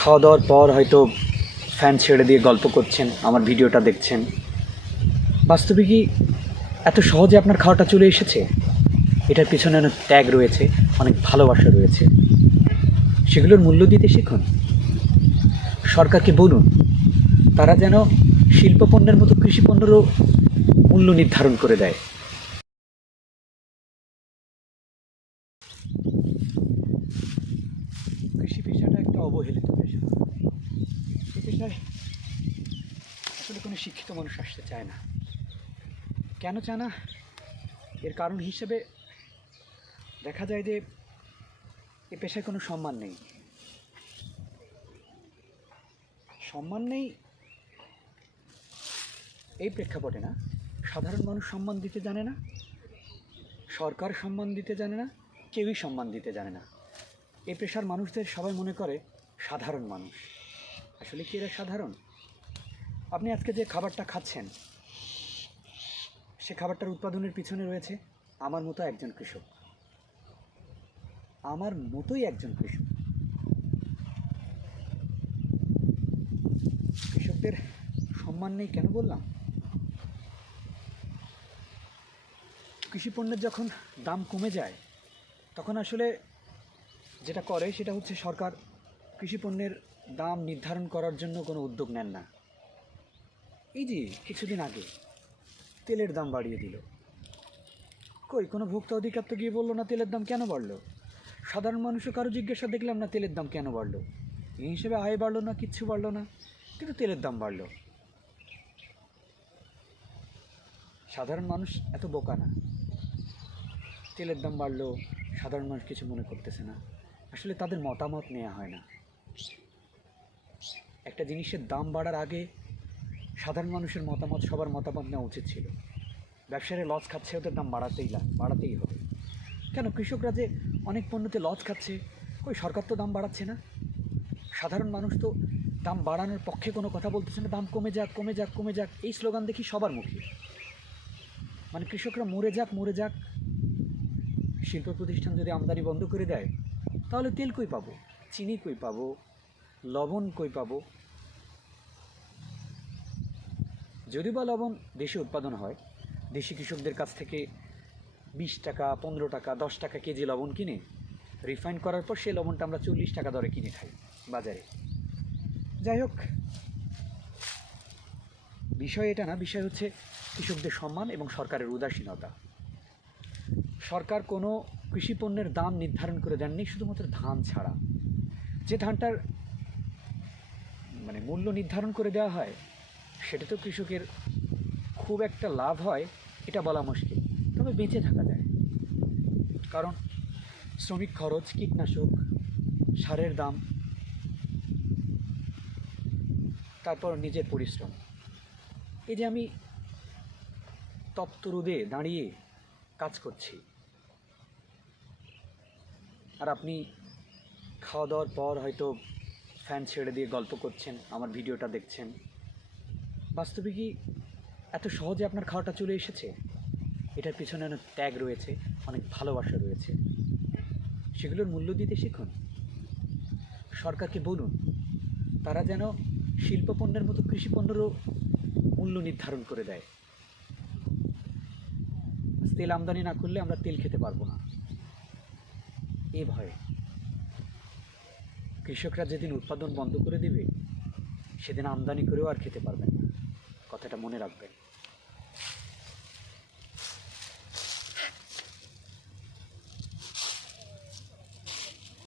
খাওয়া দাওয়ার পর হয়তো ফ্যান ছেড়ে দিয়ে গল্প করছেন, আমার ভিডিওটা দেখছেন। বাস্তবে কি এত সহজে আপনার খাওয়াটা চলে এসেছে? এটার পিছনে অনেক ত্যাগ রয়েছে, অনেক ভালোবাসা রয়েছে। সেগুলোর মূল্য দিতে শিখুন। সরকারকে বলুন, তারা যেন শিল্পপণ্যের মতো কৃষি পণ্যেরও মূল্য নির্ধারণ করে দেয়। কৃষি পেশাটা একটা অবহেলিত পেশা। এই পেশায় আসলে কোনো শিক্ষিত মানুষ আসতে চায় না। কেন চায় না? এর কারণ হিসেবে দেখা যায় যে এ পেশায় কোনো সম্মান নেই। সম্মান নেই এই প্রেক্ষাপটে না। সাধারণ মানুষ সম্মান দিতে জানে না। সরকার সম্মান দিতে জানে না। কেউই সম্মান দিতে জানে না। এ পেশার মানুষদের সবাই মনে করে সাধারণ মানুষ। আসলে কি এরা সাধারণ? আপনি আজকে যে খাবারটা খাচ্ছেন, সে খাবারটার উৎপাদনের পিছনে রয়েছে আমার মতো একজন কৃষক। আমার মতোই একজন কৃষক। কৃষকদের সম্মান নেই কেন বললাম? কৃষি পণ্যের যখন দাম কমে যায় তখন আসলে যেটা করে সেটা হচ্ছে সরকার কৃষি পণ্যের দাম নির্ধারণ করার জন্য কোনো উদ্যোগ নেন না। এই যে কিছুদিন আগে তেলের দাম বাড়িয়ে দিল। কই, কোনো ভোক্তা অধিকার তো গিয়ে বলল না তেলের দাম কেন বাড়লো? সাধারণ মানুষও কারও জিজ্ঞাসা দেখলাম না তেলের দাম কেন বাড়লো। এই হিসেবে আয় বাড়লো না, কিচ্ছু বাড়লো না, কিন্তু তেলের দাম বাড়লো। সাধারণ মানুষ এত বোকা না। তেলের দাম বাড়লো সাধারণ মানুষ কিছু মনে করতেছে না। আসলে তাদের মতামত নেওয়া হয় না। একটা জিনিসের দাম বাড়ার আগে সাধারণ মানুষের মতামত, সবার মতামত নেওয়া উচিত ছিল। ব্যবসায়ীরা লস খাচ্ছে, ওদের দাম বাড়াতেই লাগ বাড়াতেই হবে। কেন? কৃষকরা যে অনেক পণ্যতে লস খাচ্ছে ওই সরকার তো দাম বাড়াচ্ছে না? সাধারণ মানুষ তো দাম বাড়ানোর পক্ষে কোনো কথা বলতেছে না, দাম কমে যাক কমে যাক কমে যাক, এই স্লোগান দেখি সবার মুখে। মানে কৃষকরা মরে যাক মরে যাক শিল্প প্রতিষ্ঠান যদি আমদানি বন্ধ করে দেয়, তাহলে তেল কই পাবো? চিনি কই পাবো? লবণ কই পাবো? যদি বা লবণ দেশে উৎপাদন হয়, দেশি কৃষকদের কাছ থেকে বিশ টাকা, পনেরো টাকা, দশ টাকা কেজি লবণ কিনে, রিফাইন করার পর সেই লবণটা আমরা চল্লিশ টাকা দরে কিনে খাই বাজারে। যাই হোক, বিষয় এটা না, বিষয় হচ্ছে কৃষকদের সম্মান এবং সরকারের উদাসীনতা। সরকার কোনো কৃষি পণ্যের দাম নির্ধারণ করে দেননি, শুধুমাত্র ধান ছাড়া। যে ধানটার মানে মূল্য নির্ধারণ করে দেওয়া হয়, সেটা তো কৃষকের খুব একটা লাভ হয়, এটা বলা মুশকিল। তবে বেঁচে থাকা যায়। কারণ শ্রমিক খরচ, কীটনাশক, সারের দাম, তারপর নিজের পরিশ্রম। এই যে আমি তপ্ত রোদে দাঁড়িয়ে কাজ করছি আর আপনি খাওয়া দাওয়ার পর হয়তো ফ্যান ছেড়ে দিয়ে গল্প করছেন, আমার ভিডিওটা দেখছেন। বাস্তবে কি এত সহজে আপনার খাওয়াটা চলে এসেছে? এটার পিছনে অনেক ত্যাগ রয়েছে, অনেক ভালোবাসা রয়েছে। সেগুলোর মূল্য দিতে শিখুন। সরকারকে বলুন, তারা যেন শিল্পপণ্যের মতো কৃষি পণ্যেরও মূল্য নির্ধারণ করে দেয়। তেল আমদানি না করলে আমরা তেল খেতে পারব না। এ ভয়ে। কৃষকরা যেদিন উৎপাদন বন্ধ করে দেবে, সেদিন আমদানি করেও আর খেতে পারবেন না। কথাটা মনে রাখবেন।